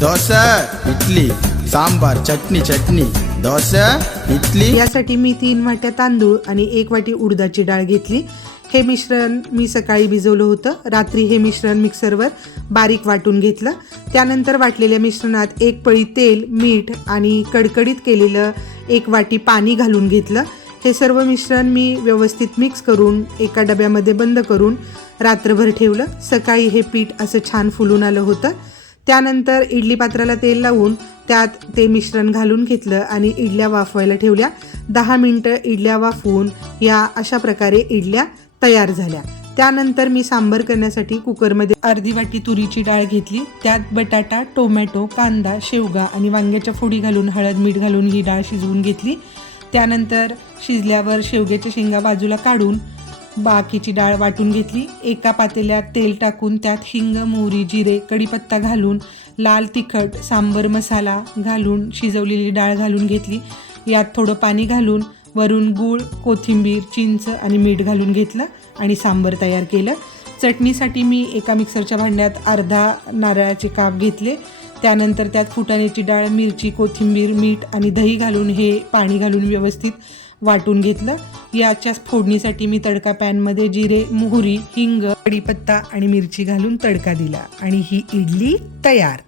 ದೋಸೆ इडली सांबार चटणी चटणी दोसा इडली। यासाठी मी 3 वाट्या तांदूळ आणि 1 वाटी उडदाची डाळ घेतली। हे मिश्रण मी सकाळी भिजवलं होतं। रात्री हे मिश्रण मिक्सरवर बारीक वाटून घेतलं। त्यानंतर वाटलेल्या मिश्रणात 1 पळी तेल, मीठ आणि कडकडीत केलेलं 1 वाटी पाणी घालून घेतलं। हे सर्व मिश्रण मी व्यवस्थित मिक्स करून एका डब्यामध्ये बंद करून रात्रभर ठेवलं। सकाळी हे पीठ असं छान फुलून आलं होतं। त्यानंतर इडली पात्राला तेल लावून त्यात ते मिश्रण घालून घेतलं आणि इडल्या वाफवायला ठेवल्या। 10 मिनिटं इडल्या वाफवून या अशा प्रकारे इडल्या तयार झाल्या। त्यानंतर मी सांबार करण्यासाठी कुकरमध्ये अर्धी वाटी तुरीची डाळ घेतली। त्यात बटाटा, टोमॅटो, कांदा, शेवगा आणि वांग्याच्या फोडी घालून हळद मीठ घालून ही डाळ शिजवून घेतली। त्यानंतर शिजल्यावर शेवग्याच्या शेंगा बाजूला काढून बाकीची डाळ वाटून घेतली। एका पातेल्यात तेल टाकून त्यात हिंग, मोहरी, जिरे, कढीपत्ता घालून लाल तिखट, सांबर मसाला घालून शिजवलेली डाळ घालून घेतली। यात थोडं पाणी घालून वरून गूळ, कोथिंबीर, चिंच आणि मीठ घालून घेतलं आणि सांबर तयार केलं। चटणीसाठी मी एका मिक्सरच्या भांड्यात अर्धा नारळाचे काप घेतले। त्यानंतर त्यात फुटाण्याची डाळ, मिरची, कोथिंबीर, मीठ आणि दही घालून हे पाणी घालून व्यवस्थित वाटून घेतलं। याच्या फोडणीसाठी मी तडका पॅनमध्ये जिरे, मोहरी, हिंग, कढीपत्ता आणि मिरची घालून तडका दिला आणि ही इडली तयार।